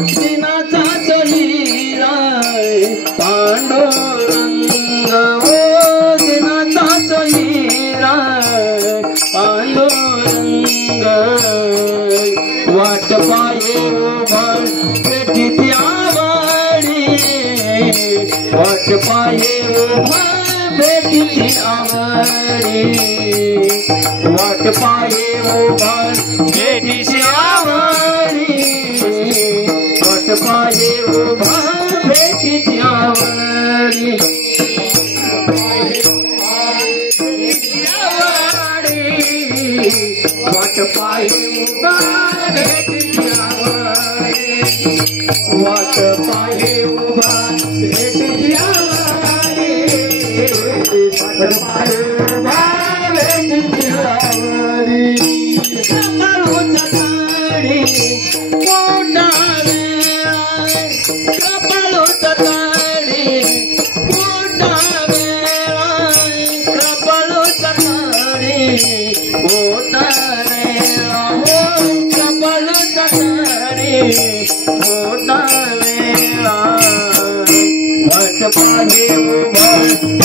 दिनाचाच हिरा पांडुरंग हो दिनाचाच हिरा पांडुरंग वाट पाये उभा पेटीत आवडी वाट पाये उभा पेटीत आवडी वाट पाये उभा पेटीत आवडी वाट पाये उभा पेटीत आवडी वाट पाये उभा पेटीत आवडी वाट पाये उभा पेटीत आवडी वाट पाये उभा पेटीत आवडी कपाळूचा ताडी पोटावे कपाळूचा ताडी पोटावे कपाळूचा ताडी पोटावे हो कपाळूचा ताडी पोटावे वाट पाये उभा